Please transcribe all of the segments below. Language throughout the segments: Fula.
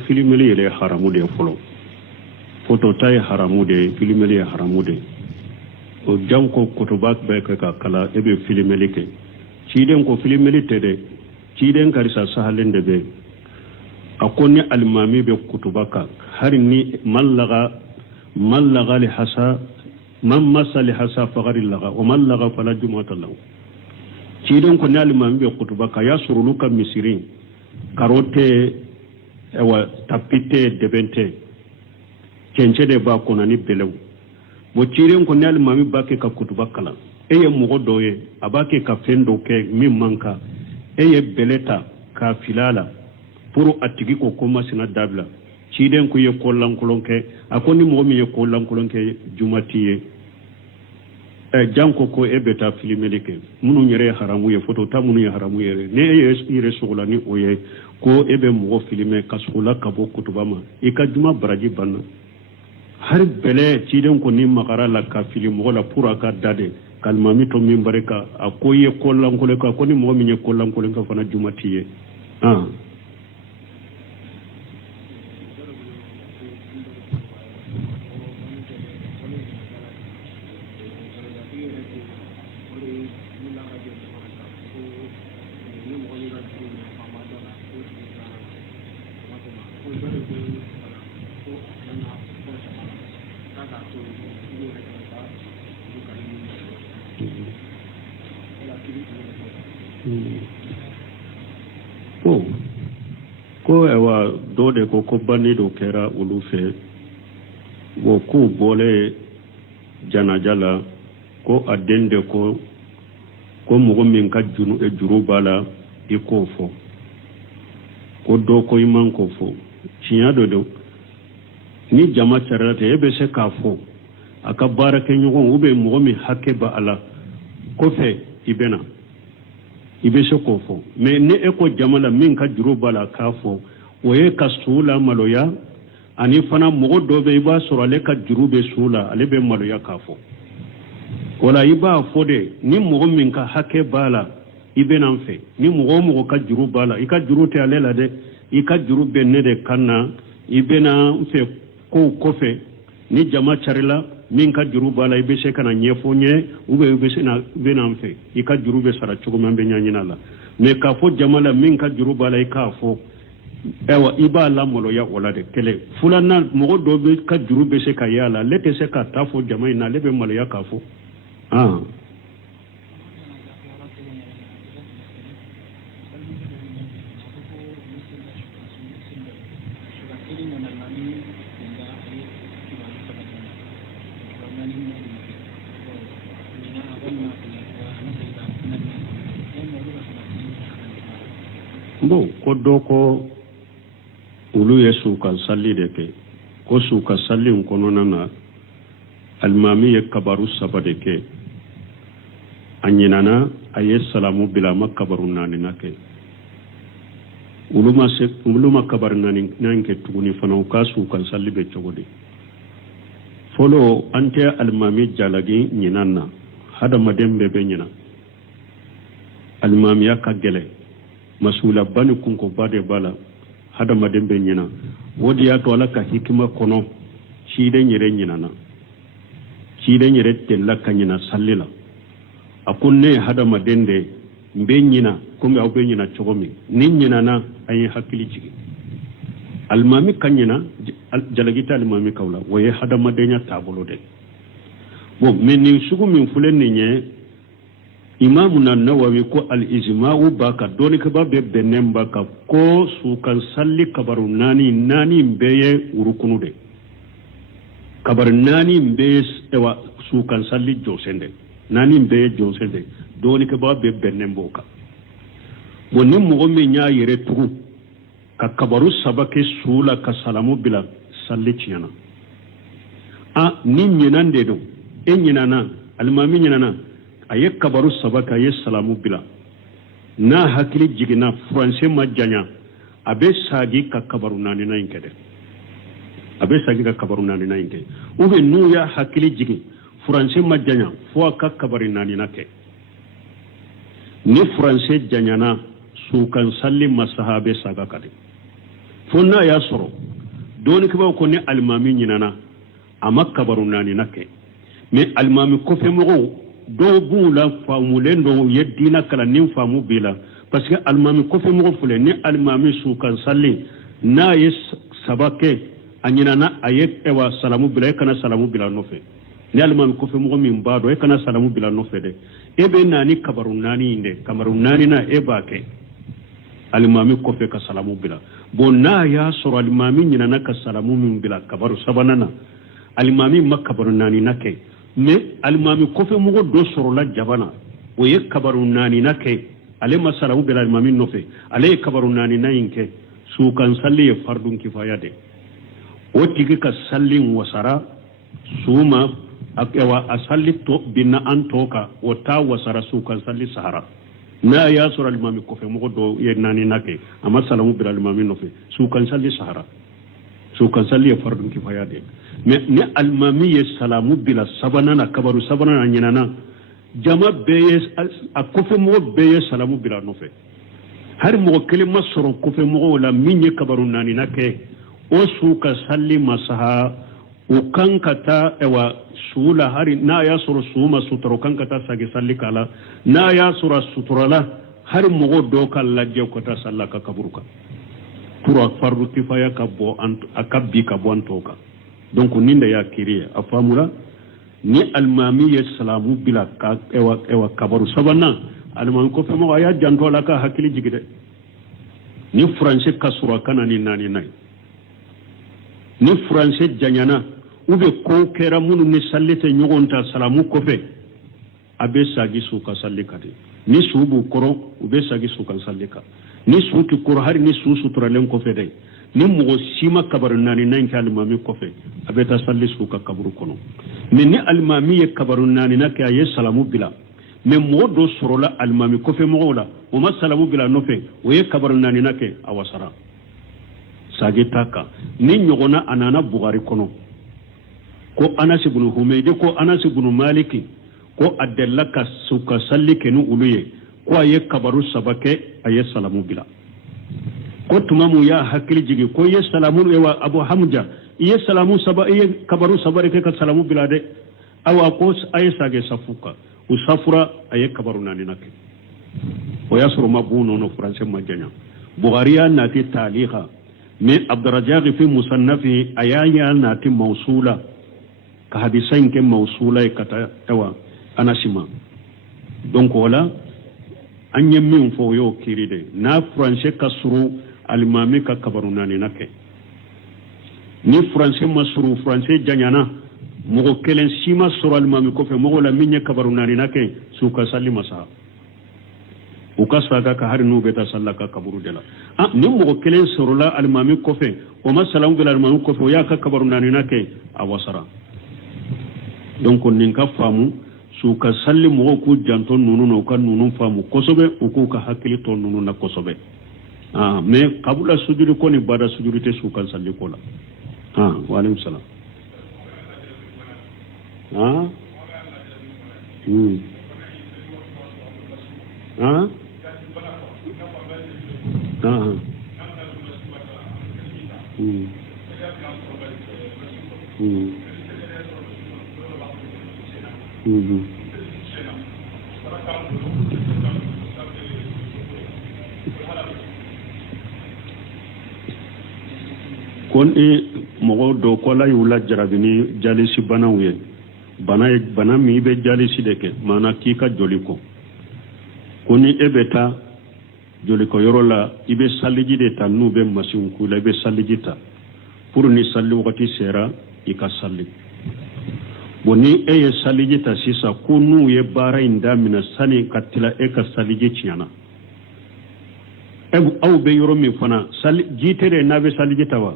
filimeli yɛrɛ haramu de fɔlɔ foto ta ye haramu de filimeli ye haramu de o janko kotoba bɛ kɛ ka kala e bɛ filimeli kɛ ciden ko filimeli tɛ dɛ ciden karisa sahalen de bɛ a ko ni alimami bɛ kotoba kan hari ni mallaga li hasa man masa li hasa fagari laga o mallaga fala jumata lahu ciden ko ni alimami bɛ kotoba kan ya sɔrɔ olu ka misirin karote ewa tapite debente cence de ba kona ni belew bo ciren ko nal mami bakke ka kutuba kala eye mogo doye abake ka fendo ke min manka eye beleta ka filala pour atigi ko koma sina dabla ciden ko ye kollan kolonke akoni mo mi ye kollan kolonke jumatiye janko ko ebeta filimelike munu nyere haramu ye foto ta munu ye haramu ye ne ye ire sugula ni oye ko ebe mo filime kasula kabo kutuba ma ika juma baraji banna har bele ciden ko ni makara la ka filimo la pura ka dade kalmami to min bareka akoye kollan koleka ko ni mo mi ye kollan kolenka fana jumatiye ko ewa dode ko bani do kera ulu fe wo ku bole janajala ko adende ko mogo min ka juru bala iko fo ko do ko iman ko fo ciya do ni jama charate ebe se ka fo aka barake nyugo ube mogo mi hakke ba ala ko fe ibena ibe se ko fo mais ne eko jamala min ka juru bala ka fo oye ka sula maloya ani fana mogo do be iba soro ale ka juru be sula ale be maloya ka fo wala iba fo de ni mogo min ka hake bala ibe nan fe ni mogo ka juru bala ika juru te ale la de ika juru be ne de kanna ibe na fe ko fe ni jama charila min ka juru bala ibe se kana nyefo nye ube se na be nan fe ika juru be sara chugo mambe nyanyina la me ka fo jamala min ka juru bala ika fo ewa iba la maloya wala de kele fulana mogo do be ka juru be se ka yala lete se ka tafo jama ina lebe maloya ka fo bo ko do ko ulu yesu kan salli de ke ko su ka salli kono nana almami ye kabaru sabade ke anyinana aye salamu bila makabaru nani nake uluma kabar nani nanke tuguni fana ka su kan salli be chogodi folo ante almami jalagi nyinanna hada madembe be nyina almami ya kagele masula bani kunko bade bala hada madembe nyina wodi ya to alaka hikima kono cide nyere nyinana cide nyere tella kanyina sallila akunne hada madende mbe nyina kumi au be nyina chogomi ni nyina na ayi hakili jigi almami kanyina jalagita almami kawla waye hada madenya tabulo de bo menni sugu min fulen nye imamuna nawawi ko al-ijma'u baka doni ka ba be benem baka ko su kan salli kabaru nani mbeye urukunu de kabar nani mbeye ewa su kan salli josende nani mbeye josende doni ka ba be benem boka woni mo me nya yere tugu ka kabaru sabake sula ka salamu bila salli ciyana ni nyinande do nyinana almami nyinana aye kabaru sabaka aye salamu bila na hakili jigina français majanya abe sagi ka kabaru nani na inkede abe sagi ka kabaru nani na inkede ube nu ya hakili jigi français majanya fo ka kabari nani na ke ni français janyana su kan salli masahabe saga kade fonna ya soro doni kiba ko ne almami nyinana ama kabaru nani nake me almami ko fe mo do bula famulen do yeddina kala nim famu bila parce que almami ko fe mo fule ne almami su kan salli na yes sabake anyinana ayek ewa salamu bila kana salamu bila nofe ne almami ko fe mo min bado e kana salamu bila nofe de ebe nani kabaru nani inde kamaru nani na ebake almami ko fe ka salamu bila bon na ya soro almami nyinana ka salamu min bila kabaru sabanana almami makabaru nani nake me almami ko fe mugo do soro la jabana o ye kabaru nani nake ale masalamu bila almami nofe ale kabaru nani nayinke su kan salli ya fardun kifaya de o tigi ka sallin wasara suma akewa asalli to binna an toka o ta wasara su kan salli sahara na ya soro almami ko fe mugo do ye nani nake amma salamu bila almami nofe su kan salli sahara su kan salli ya fardun kifaya de mais ne almami ye salamu bila sabanana kabaru sabanana nyinana jama beye a kofe mo beye salamu bila nofe har mo kelima soro kofe mo la minye kabaru nani nake o su ka salli masaha o kankata ewa sula hari na ya soro suma sutoro kankata sagi salli kala na ya sura suturala har mo do kala je ko ta sallaka kaburuka pour fardu kifaya ka bo akabbi ka bo antoka donc ninda ya kiriya afamula ni almami ya salamu bila ka ewa kabaru sabana alman ko fe mo ya janto la ka hakili jigide ni français kasura kana ni nani nay ni français janyana ube ko kera munu ni sallite nyogonta salamu ko fe abe sagi su ka sallikati ni subu koro ube sagi su kan sallika ni suuti koro hari ni suusu turalen ko fe de ni mo sima kabaru nani nan ka almami ko fe abeta salli su ka kaburu kono mais ni almami ye kabaru nani nakya ye salamu bila mais mo do sorola almami ko fe mo la o ma salamu bila no fe o ye kabaru nani nake awasara sage taka ni nyogona anana bugari kono ko anas ibn humaydi ko anas ibn maliki ko adalla ka suka salli kenu uluye ko aye kabaru sabake aye salamu bila ko tumamu ya hakili jigi ko ye salamu ewa abu hamja ye salamu saba ye kabaru sabare ke ka salamu bila de awa ko aye sage safuka usafura aye kabaru nani nake o yasru mabuno no français majanya bukhariya nati taliha mais abdurrazzaq fi musannafi ayaya nati mawsula ka hadisain ke mawsula kata ewa anasima donc wala anye min fo yo kiride na français kasuru almami ka kabaru nani nake ni français masuru français janyana mogo kelen sima suru almami ko fe mogo la minye kabaru nani nake suka salli masa ukasaka ka har nu beta sallaka kaburu dela ni mogo kelen suru la almami ko fe o ma salamu bil almami ko fe ya ka kabaru nani nake awasara donc nin ka famu suka salli mogo ku janton nunu no kan nunu famu kosobe uku ka hakili to nunu na kosobe mais kabula sujudi ko ni bada sujudi te suka salli ko la wa alaykum salam kon mogo do ko la yula jarabini jalisi banawye bana mi be jalisi deke mana ki ka joliko koni ebeta joliko yorola ibe saliji de tanu be masin kula be saliji ta pour ni salli wakati sera ika salli boni eye saliji ta sisa kunu ye bara inda mina sani katila eka saliji chiana ebu au be yoro mi fana sali jitere na be saliji tawa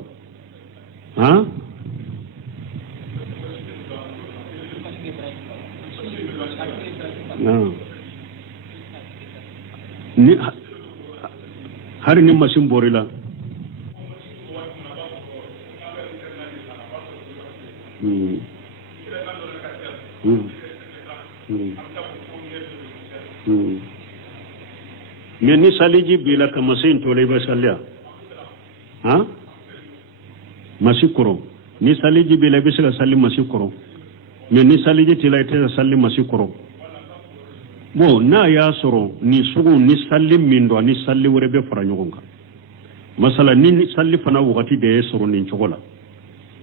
ni hari ni masin borila mais ni saliji bila ka masin to le ba salya ha masikoro ni saliji bila be sega salli masikoro mais ni saliji tila ite salli masikoro bo na ya soro ni sugu ni salli mindo ni salli wore be fara nyogonga masala ni salli fana wakati de soro ni chogola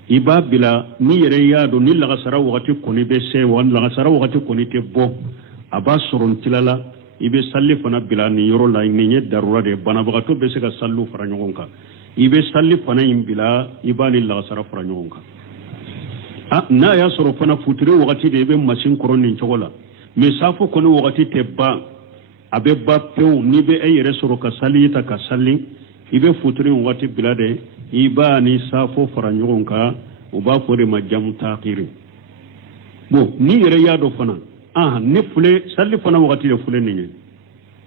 iba bila ni yere yado ni laga sara wakati koni be se wan laga sara wakati koni te bo aba soro tilala ibe salli fana bila ni yoro la ni nye darura de bana bagato be sega sallu fara nyogonga ibe salli fana imbila iba ni laga sara fara nyogonga na ya soro fana future wakati de be masin koro ni chogola mais safo koni wakati te ba abe ba pew ni be ayere soro ka salli ta ka salli ibe futuri wakati bilade iba ni safo faranyogonka uba fore majam taqiri bo ni yere yado fana ne fule salli fana wakati de fule ni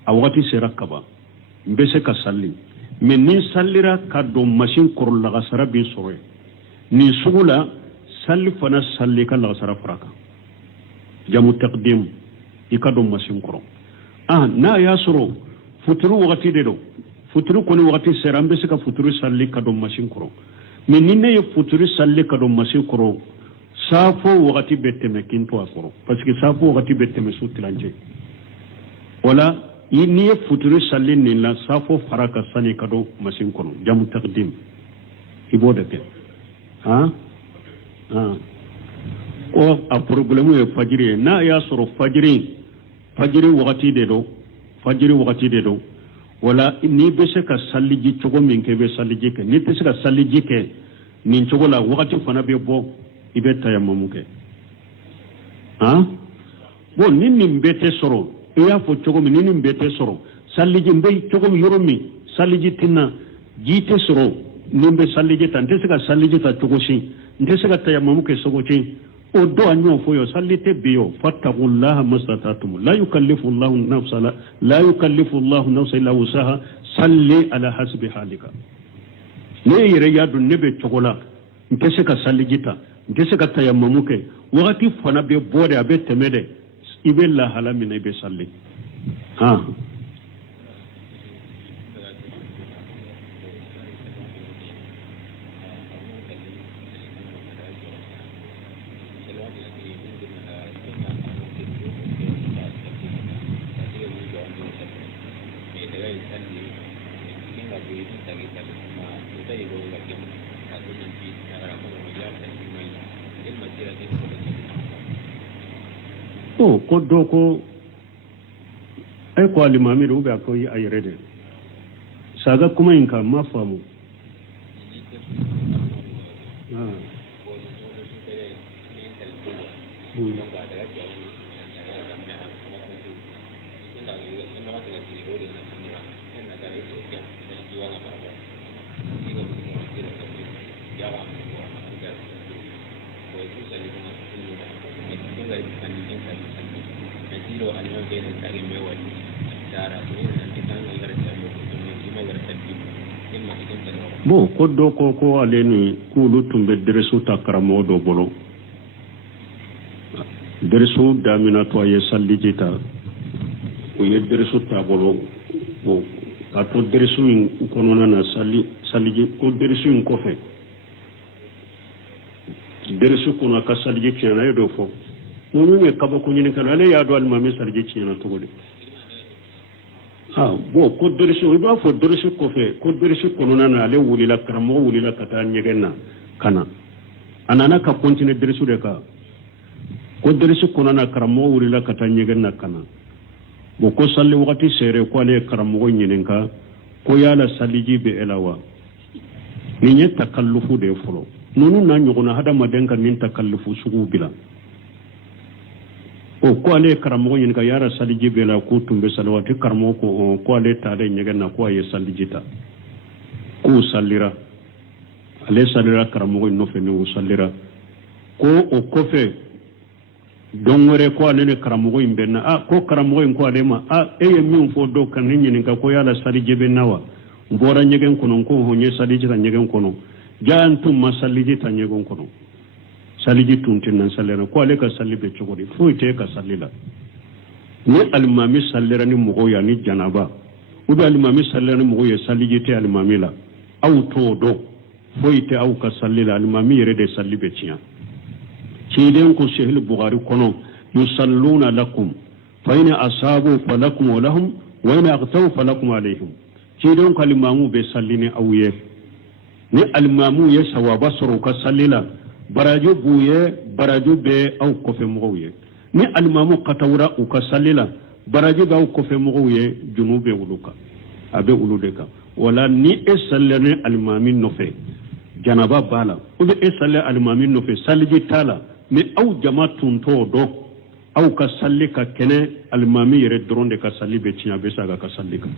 a wakati sera kaba mbese ka salli mais ni sallira ka do machine korol la gasara bi sore ni sugula salli fana salli ka la gasara faraka jamu taqdim ikado machine koro na ya soro futuru wakati de do futuru koni wakati sera mbese ka futuru salli kado machine koro mais ninne ye futuru salli kado machine koro safo wakati beteme kinto akoro parce que safo wakati beteme sutilanje wala ni ye futuru salli nilla safo faraka sani kado machine koro jamu taqdim ibode ke o a problème ye fajiri na ya soro fajiri wakati de do wala ni be se ka saliji cogo min ke be saliji ke ni be se ka saliji ke nin cogo la wakati fana be bo ibe tayammamu ke bon ni nin bete soro ya fo cogo min ni nin bete soro saliji mbe cogo mi yoro mi saliji tinna jite soro ni be saliji tan te se ka saliji ta cogo si nte se ka tayammamu ke sogo ci o do anyo fo yo sallite biyo fattaqullaha masatatum la yukallifu Allahu nafsan illa wusaha salli ala hasbi halika ne yere yadu nebe chogola nke se ka sallijita nke se ka tayammamuke wakati fana be bode abe temede ibe la halamina ibe salli ko do ko ay ko alimami do be ko ayere de saga kuma in ka ma famu bon ko do ko aleni kulu tumbe deresu takramo do bolo deresu damina to ye sallijita o ye deresu ta bolo o ato deresu in konona na salliji ko deresu in kofe deresu kono ka salliji kena do fo mo mi kaba ko nyini kala le ya do almami salliji kena to gode bon ko deresu iba fo deresu kofe ko deresu konona na le wulila karamo wulila kata nyegenna kana anana ka continue deresu de ka ko deresu konona karamo wulila kata nyegenna kana bo ko salli wakati sere ko ale karamo nyininka ko yala saliji be elawa ni nye takallufu de folo nunu na nyogona hada madenka nin takallufu sugu bila o ko ale karamo nyininka yara saliji be la ko tumbe salawati karamo ko ale tade nyegenna ko ay salijita ko sallira ale sallira karamo no fe ni sallira ko o kofe dongore ko ale karamo imbenna ko karamo ko ale ma eye min fo do kan nyininka ko yala saliji be nawa mbora nyegen kono ko honye saliji ta nyegen kono jantum masaliji ta nyegen kono saliji tuntin nan sallera ko ale ka sallibe chogodi fo ite ka sallila ni almami sallera ni mugo ya ni janaba ubi almami sallera ni mugo ya saliji te almami la aw to do foyte aw ka sallila almami yere de salli be tiya ciden ko sahih bukhari kono yusalluna lakum fa in asabu falakum wa lahum wa in aqtaw falakum alayhim ciden ko almamu be sallini awye ni almamu ye sawaba soro ka sallila barajo buye barajo be aw ko fe moye ni almamu katawra u ka sallila barajo ga ko fe moye junube wuluka abe uludeka wala ni e sallene almami nofe janaba bala ube e salle almami nofe salji tala me aw jamatun to do aw ka salli ka kene almami yere dronde ka salli be tinya be saga ka salli ka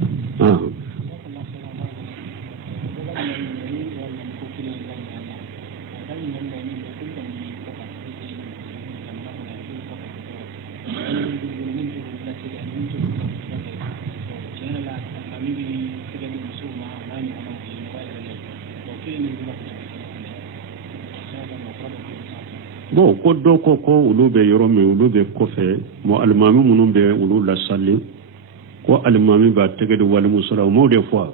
bon ko do ko ulu be yoro me ulu be kofe mo almami munum be ulu la salli ko almami ba tege de wali musala mo des fois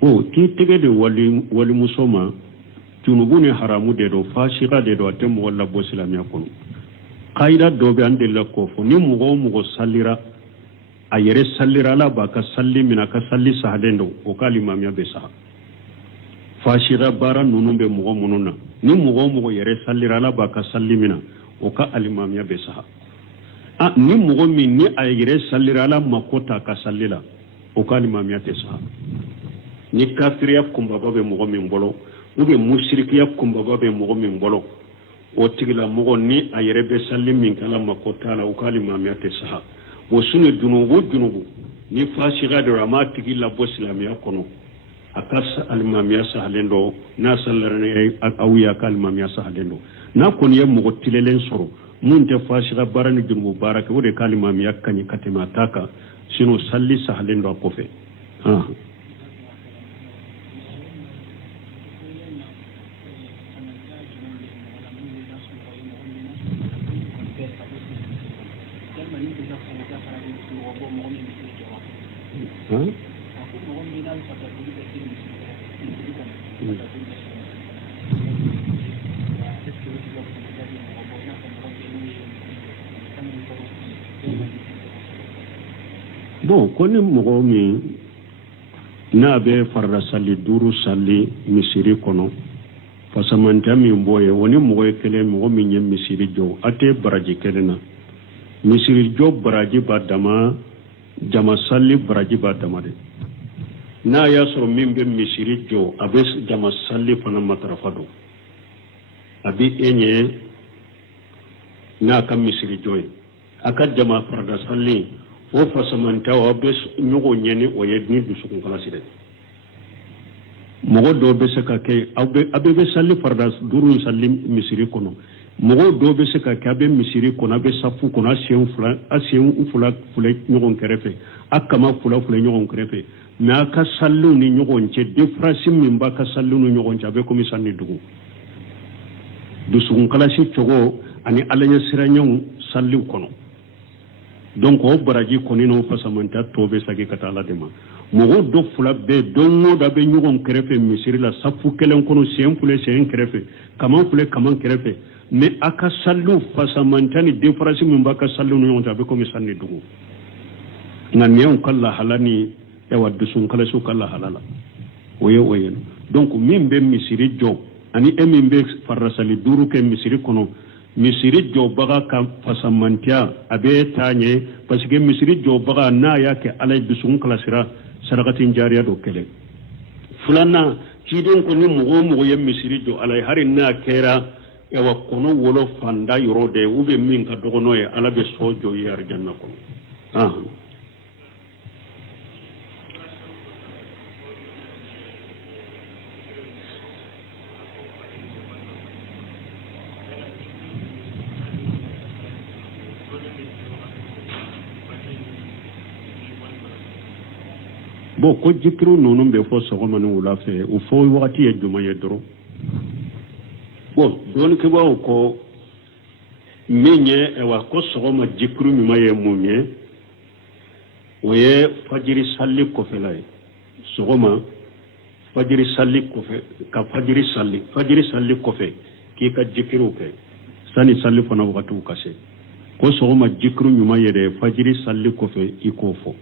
o ki tege de wali musoma tunubu ne haramu de do fashira de do atem wala bo islamia kono qaida do be ande la ko fo ni mugo sallira ayere sallira la ba ka salli mina ka salli sahadendo o kalimamia be sa fashira bara nunumbe mugo mununa ni mugo yere sallira la ba ka sallimina o ka alimamiya be saha ni mugo min ni ayere sallira la makota ka sallila o ka alimamiya te saha ni kafiriya kumbaba be mugo min bolo ube mushrikiya kumbaba be mugo min bolo o tigila mugo ni ayere be sallimin kala makota la o ka alimamiya te saha o sunu junubu ni fashira de rama tigila bo islamiya kono akas almamiya sahalendo na sallarane awiya ka almamiya sahalendo na kon ye mugo tilelen soro mun te fashira barani jungu baraka wode ka almamiya kani katema taka sino salli sahalendo akofe bon koni mogo min n'a be farda salli duru salli misiri kono fasamanta min boye woni mogo kele mogo min ye misiri jo ate baraji kelena misiri jo baraji ba dama jama salli baraji ba dama de n'a ya soro min be misiri jo abe jama salli fana matarafa do abi enye n'a ka misiri jo aka jama farda salli o fasamanta wa be ñogo ñeni o ye ni du sukun kala sire mogo do be se ka ke abe be salli farda durun salli misiri kono mogo do be se ka ke abe misiri kono abe safu kono asien fula ñogon kerefe akama fula ñogon kerefe mais aka sallu ni ñogon ce difference min ba ka sallu ni ñogon ce abe komi sanni dugu du sukun kala si cogo ani alanya sira ñaw salli kono donc o baraji koni no fasamanta tobe sagi katala dema mogo do fula be dongo da be ñugon kerefe misiri la safu kelen kono sen kerefe kaman kerefe mais aka sallu fasamanta ni difference min ba ka sallu no ñonta be ko mi sanni dugu nan yew kala halani e waddu sun kala su kala halala oye donc min be misiri jo ani min be farasali duru ke misiri kono misiri jo baga ka fasamantia abe tanye parce que misiri jo baga na yake alay bisun kala sira sarakatin jariya do kele fulana kidon ko ni mugo ye misiri jo alay hari na kera e wa kono wolo fanda yorode ube min ka dogono e alabe sojo yar janna ko bon ko jikru nonum be fo sogoma no wula fe o fo wakati e juma ye doro bon don ke ba ko menye e wa ko sogoma jikru mi maye mumye o ye fajiri salli ko felay sogoma fajiri salli kofe ki ka jikiru ke sani salli fana wakati ukase ko sogoma jikiru nyuma yede fajiri salli kofe ikofo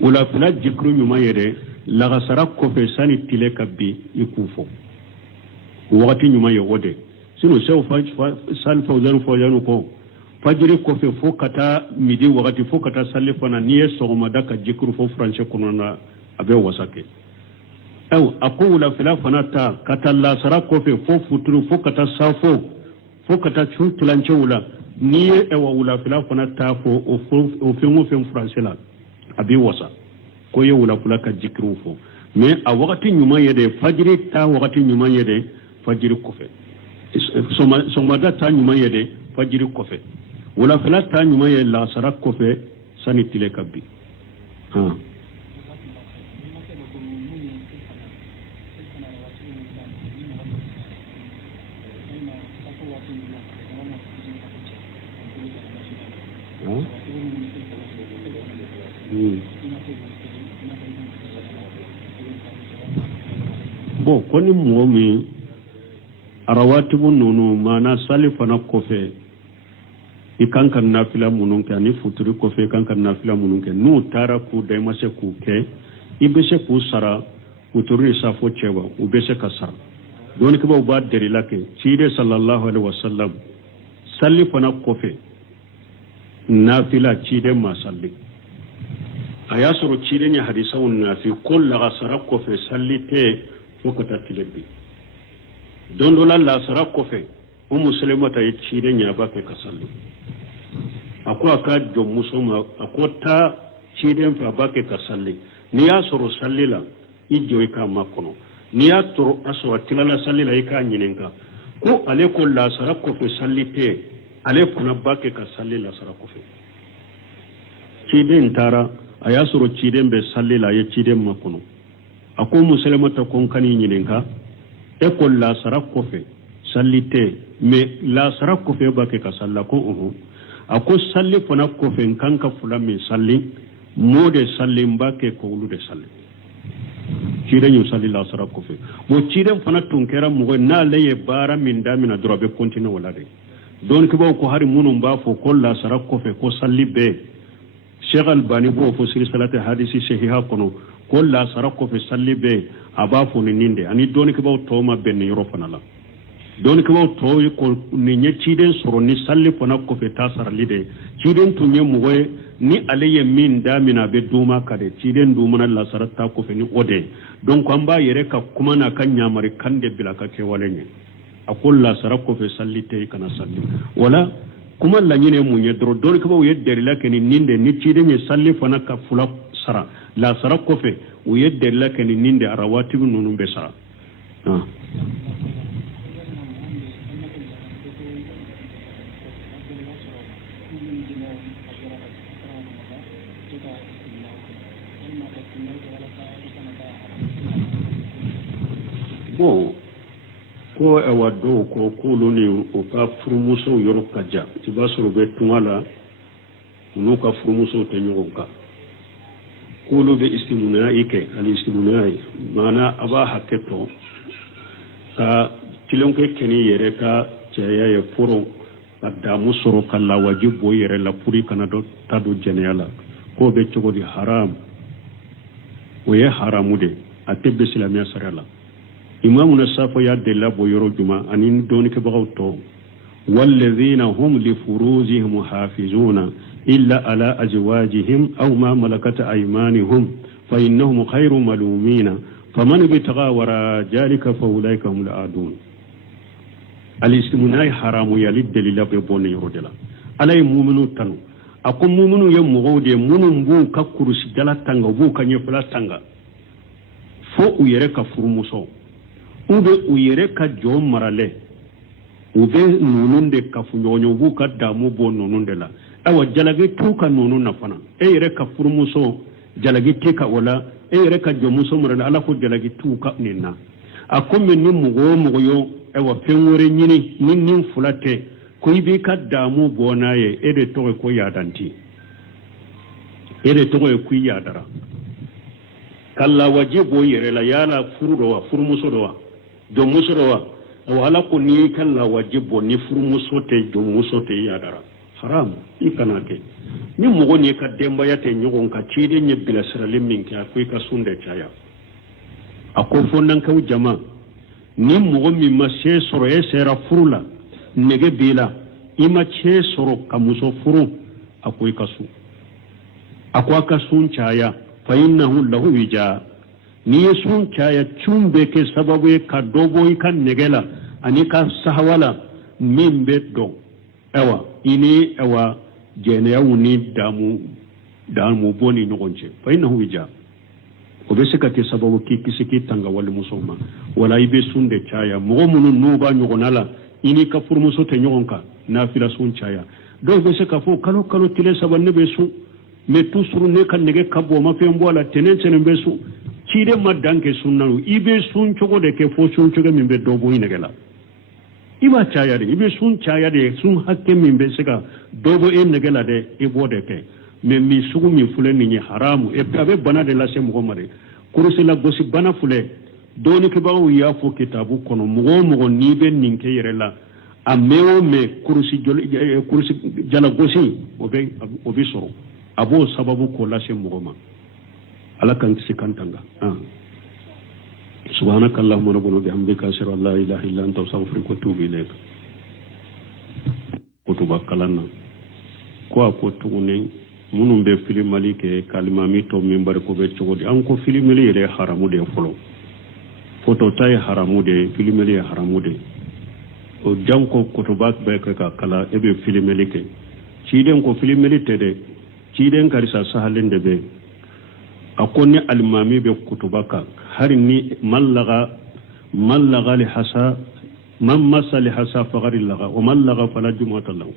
wula fila jikiru nyuma yede lagasara kofe sani tile kabbi ikufo wakati nyuma yode sino sew sal fawzanu ko fajiri kofe fo kata midi wakati fo kata salli fana niye sogoma daka jikiru fo français kunona abe wasake aw aqula fila fanata kata la sara kofe fo futuru fo kata safo fo kata chutulanche wula niye ewa wula fila fanata fo o fengo fen français la abi wasa ko ye wula fula ka jikiru fo mais a wakati nyuma yede fajiri ta wakati nyuma yede fajiri kofe somada ta nyuma yede fajiri kofe wula fila ta nyuma yede la sara kofe sani tile kabbi ha bon koni momi arawatibu nunu mana salifana kofe ikankan nafila mununke ani futuri kofe ikankan nafila mununke nu tara ku daimase ku ke ibese ku sara uturi safo chewa ubese kasara don ke ba derila ke chide sallallahu alaihi wasallam salifana kofe nafila chide masalli ayasuru chide nya hadisawun nafi kullu ghasara kofe sallite fokata tilebi don dola la sara kofe o muslimata yi chide nya ba ke kasalli akwa ka jo musoma akota chide fa ba ke kasalli ni yasuru sallila ijo ka makono ni ya toro aso tilala sallila ika nyinenka ko ale ko la sara kofe sallite ale kuna ba ke kasalli la sara kofe chide ntara ayasuru chide be sallila ye chide makono ako muslimata kon kani nyinenka e la sara kofe sallite me la sara kofe ba ke kasalla ko ako salli fana kofe kanka fulame salli mode salli mbake ko ulude salli chide nyu salli la sara kofe mo chide fana tunkera mo na leye bara min damina drobe continue wala de don ke ko hari munum ba fo ko la sara kofe ko salli be Sheikh Albani bo fo sir salate hadisi sahiha kono ko la sara kofe salli be aba fo ni ninde ani don ke ba to ma ben yoro fana la don ke ba to ko ni nye chiden soro ni salli fana kofe ta sara lide chiden to nye moye ni aleye min damina be duma kade chiden duma la sara ta kofe ni ode donc an ba yere ka kuma na kan nyamari kande bila ka ke walenye akol la sara kofe salli te kana salli wala kuma la nyine munye dro don ke ba yedder la ken ninde ni chiden ye salli fana ka fula sara la sara kofe o yedder la ken ninde arawatibu nunu be sara ko ewa do ko kuluni o ka furumuso yoro kaja tiba soro be tumala no ka furumuso te nyoka kulu be istimuna ike ali istimuna mana aba haketo ka tilonke keni yere ka ceya ye furo adda musoro kala wajibo yere la puri kana do tadu jeneala ko be cogodi haram o ye haramude atebe islamia sarala إمام الصافو يد الله بيرو جمع أن دونك بغوتو والذين هم لفروجهم حافظون إلا على أزواجهم أو ما ملكت أيمانهم فإنهم خير ملومين فمن ابتغى وراء ذلك فأولئك هم العادون الاستمناء حرام يلد لله بيبون يردلا على مؤمن تنو أقوم مؤمن يمغود يمون بو ككرس جلا تنغ بو كنيفلا تنغ فو يرك فرمسو ube uyere ka jo marale ube nununde ka funyonyo bu ka damu bo nununde la awa jalagi tuka nunun na fana yere ka furmuso jalagi teka wala yere ka jo muso marale ala ko jalagi tuka ninna akomme ni mugo yo awa fenwore nyini nin fulate ko ibi ka damu bo naye ede to ko yadanti ede to ko yadara kalla wajibo yere la yala furu muso do wa do muso do wa wala ko ni kalla wajibo ni furu muso te do muso te yadara haram ikana ke ni mugo ni ka demba yate nyogon ka cide nye bila siralim min ka ko ka sunde chaya ako fonnan kaw jama ni mugo mi ma se soro e sera furula nege bila ima che soro ka muso furu ako ka su ako ka sun chaya fa innahu lahu wija ni sun chaya chumbe ke sababu ka dobo kan negela ani ka sahawala min beddo ewa ini ewa jene yawuni damu boni nogonche fa innahu wija o be sekati sababu kisiki tanga wal musoma wala ibe sunde chaya mo munu nuba nyogonala ini ka furmuso te nyogonka nafila sun chaya do be sekafo kalo tile sabanne be su me tusuru ne kan nege kabo ma fe mbola tenen be su cide madanke sunnaru ibe sun chogo de ke fo sun chogo min be do boy negela iba chaya de ibe sun chaya de sun hakke min be seka dobo en negela de ibo de ke me mi sugu mi fule ni haramu e tabe bana de la se muhammad kursi la gosi bana fule doni ke bawo ya fo kitabu kono mugo ni be ninke yerela a mewo me kursi jala gosi obe soro abo sababu ko la se muhammad ala kan sikantanga سبحانك اللهم ربنا وبحمدك اشهد ان لا اله الا انت استغفرك واتوب اليك kutuba kalana ko ko tugune munum be filimali ke kalima mi to member ko be chogodi an ko filimali re haramu de folo photo tay haramu de filimali haramu de o janko kutuba be ka kala e be filimali ke ciden ko filimali tede ciden karisa sahalende be akoni almami be kutubaka harini mallaga li hasa man masali hasa fagari laga wa mallaga fala jumata lahu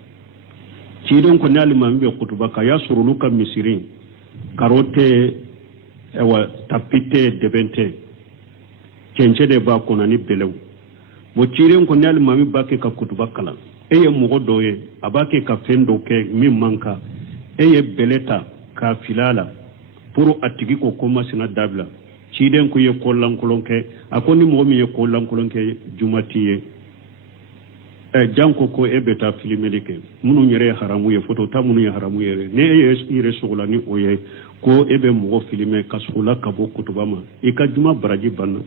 ciden ko ne almami be kutubaka ya suruluka misirin karote ewa tapite debente cence de ba kona ni belew mo ciden ko ne almami bake ka kutubaka la eye mugo doye abake ka fendo ke min manka eye beleta ka filala pour atigi ko koma sina dabla ciden ko ye kollan kolonke akoni mo mi ye kollan kolonke jumatiye janko ko e beta filmelike munu nyere haramu ye photo ta munu ye haramu ye ne ye ire sugula ni oye ko ebe mo filme kasula kabo kutubama e ka juma baraji banna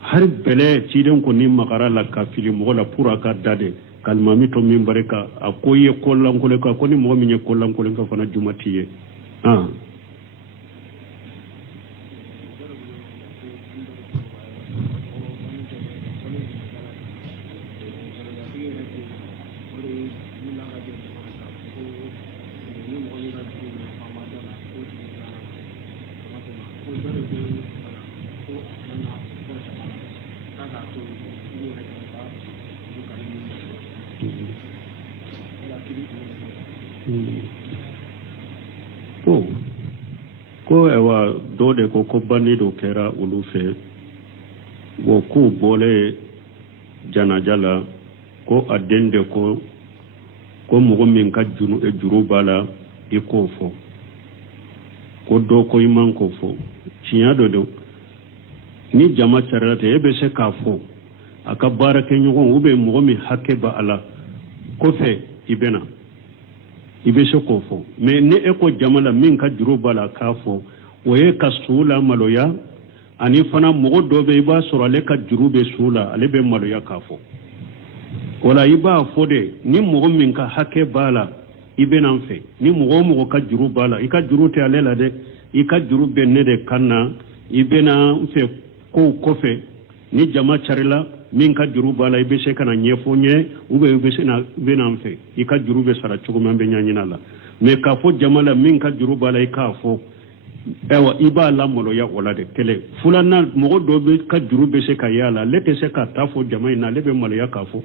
har bele ciden ko ni makara la ka filmo la pour aka dade kalmami to min bareka akoye kollan kolonke akoni mo mi ye kollan kolonke fana jumatiye ko ewa dode ko bani do kera ulufe wo ku bole janajala ko adende ko mugo min ka juru bala iko fo ko do ko iman ko fo ciya do ni jama charate ebe se ka fo aka barake nyugo ube mugo mi hakke ba ala ko fe ibena ibe se ko fo me ne eko jamala min ka juru bala ka fo oye ka sula maloya ani fana mugo do be ba soro le ka juru be sula ale be maloya ka fo wala iba fo de ni mugo min ka hakke bala ibe nan fe ni mugo ka juru bala ika juru te ale la de ika juru be ne de kanna ibe na fe ko fe ni jama charila min ka juru bala ibe se kana nyefo nye ube se na be nan fe ika juru be sara chugo mambe nyanyina la me ka fo jamala min ka juru bala ika fo ewa iba la molo ya wala de tele fulana mogo do be ka juru be se ka yala lete se ka tafo jama ina lebe molo ya ka fo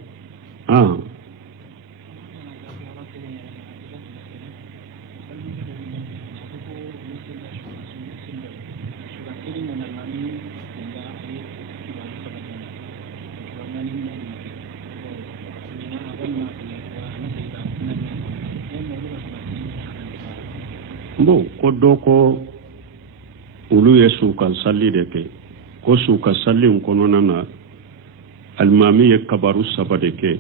bo ko do ko ulu ye sukan salli de ke ko suka salli kono na almami ye kabaru saba de ke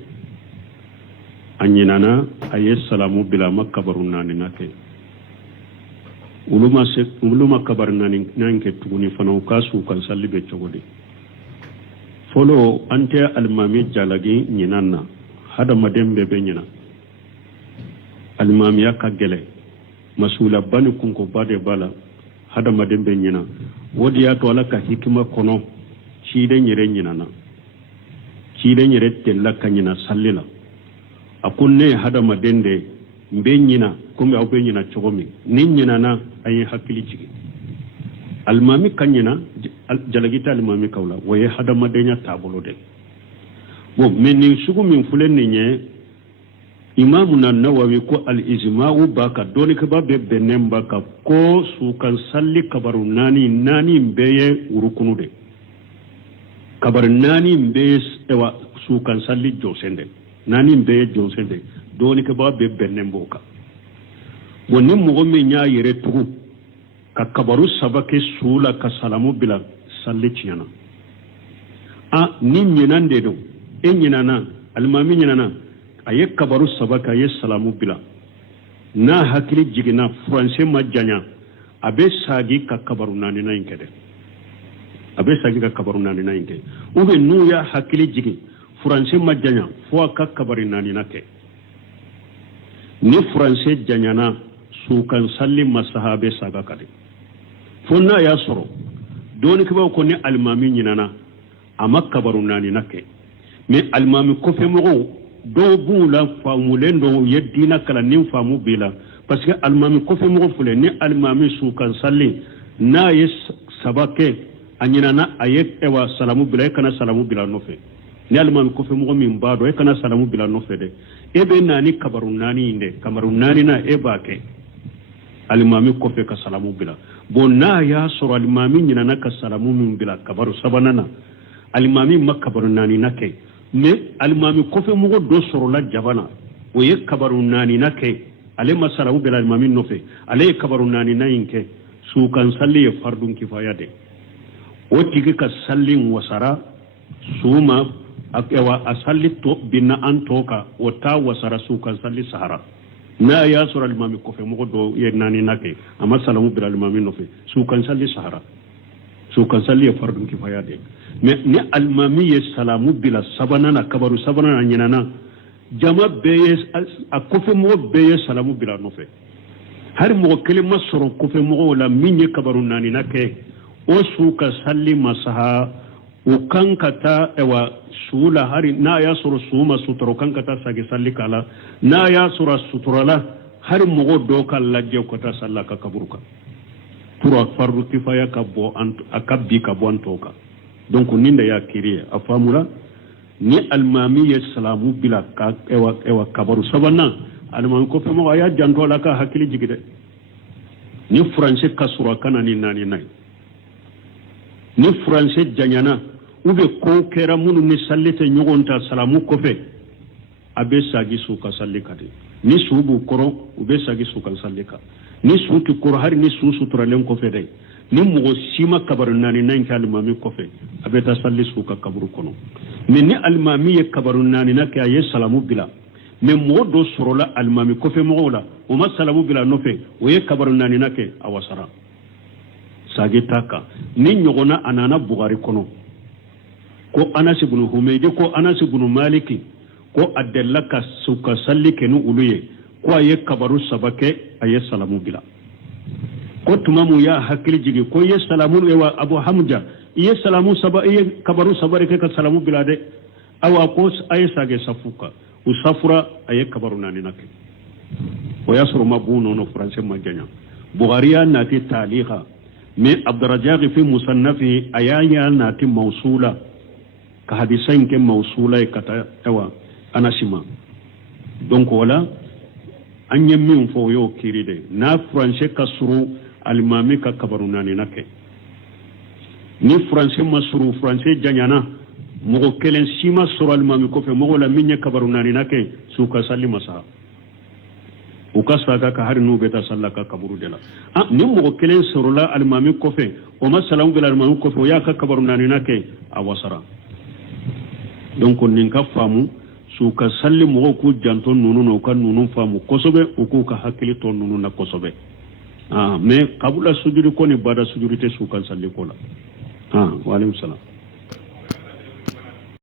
anyinana aye salamu bila makabaru nani nake uluma kabaru nani nanke tuguni fana ka sukan salli be chogodi folo ante almami jalagi nyinanna hada madembe be nyina almami ya kagele masula bani kunko bade bala hada madembe nyina wodi ya to ala ka hikima kono chide nyere nyinana chide nyere tella kanyina sallila akunne hada madende mbe nyina kumbe au be nyina chogomi ni nyina na ayi hakili jigi almami kanyina jalagita almami kawla waye hada madenya tabolo de bo menni sugu min fulen nye imamuna nawawi ko al-ijma'u baka doni ka babbe benem baka ko sukan salli kabaru nani mbeye urukunu de kabar nani mbeye ewa sukan salli josende nani mbeye josende doni ka babbe benem boka woni mo mi nya yere tugu ka kabaru sabake sula ka salamu bila salli ciyana ni nyenande do enyenana almami nyenana aye kabaru sabaka aye salamu bila na hakili jigina français majanya abe sagi ka kabaru nani na inkede abe sagi ka kabaru nani na inkede ube nu ya hakili jigi français majanya fo ka kabari nani na ke ni français janyana sukan salli masahabe saga kade fonna ya soro doni kiba ko ni almami nyinana ama kabaru nani na ke mais almami ko fe mo do bula famulen do yeddina kala nin famu bila parce que almami ko fe mo fule ni almami sukan salli na yes sabake anyina na ayek ewa salamu bila kana salamu bila no fe ni almami ko fe mo min bado e kana salamu bila no fe de ebe nani kabaru nani inde kabaru nani na ebake almami ko fe ka salamu bila bon na ya soro almami nyina na ka salamu min bila kabaru sabanana almami makabaru nani nake mais almami kofe mugo do soro la jabana o ye kabaru nani nake ale masala ubel almami nofe ale kabaru nani nayinke sukan salli ye fardun kifaya de o tigi ka sallin wasara suma akewa asalli to binna an toka o ta wasara sukan salli sahara na ya soro almami kofe mugo do ye nani nake amma salamu bil almami nofe sukan salli sahara sukan salli ye fardun kifaya de mais ni almami ye salamu bila sabanana kabaru sabanana nyinana jama beye a kofe mo beye salamu bila nofe har mo kelima soro kofe mo la minye kabaru nani nake o suka salli masaha o kankata ewa sula hari na ya soro suma sutoro kankata sagi salli kala na ya soro suturala har mo do kala je ko ta sallaka kaburuka pour farru kifaya kabo akabbi kabo antoka donc ninda ya kiriye afamula ni almami ya salamu bila ka ewa kabaru sabana almami ko femo aya janto la ka hakili jigide ni français kasura kana ni nani nay ni français janyana ube ko kera munu ni sallete nyogonta salamu ko fe abe sagi suka sallikade ni subu koro ube sagi suka sallika ni sutu koro hari ni susu turalen ko fe dai ni mo sima kabaru nani nan ka almami ko fe abeta salli suka kaburu kono mais ni almami ye kabaru nani na ka ye salamu bila mais mo do sorola almami ko fe mo la o ma salamu bila no fe o ye kabaru nani na ke awasara sage taka ni nyogona anana bugari kono ko anas ibn humaydi ko anas ibn maliki ko adalla ka suka salli kenu uluye ko ye kabaru sabake aye salamu bila ko tumamu ya hakili jigi ko ye salamu ewa abu hamja ye salamu saba ye kabaru sabare ke ka salamu bilade awa ko aye sage safuka usafura aye kabaru nani nake o yasru mabuno no français maganya bukhariya nati taliha mais abdurrazzaq fi musannafi ayaya nati mawsula ka hadisain ke mawsula kata ewa anasima donc wala anye min fo yo kiride na français kasuru almami ka kabaru nani nake ni français masuru français janyana mogo kelen sima suru almami ko fe mogo la minye kabaru nani nake suka salli masa u ka saga ka hari n'u bɛ taa sallah ka kaburu de la ni mɔgɔ kelen sɔrɔla alimami kɔfɛ o ma salamu kɛ alimami kɔfɛ o y'a ka kabaru naanina kɛ a wasara donc nin ka faamu su ka salli mɔgɔw k'u janto ninnu na u ka ninnu faamu kosɛbɛ u k'u ka hakili to ninnu na kosɛbɛ mais kabula sujudi ko ni bada sujudi tɛ su ka salli ko la wa alaikum salam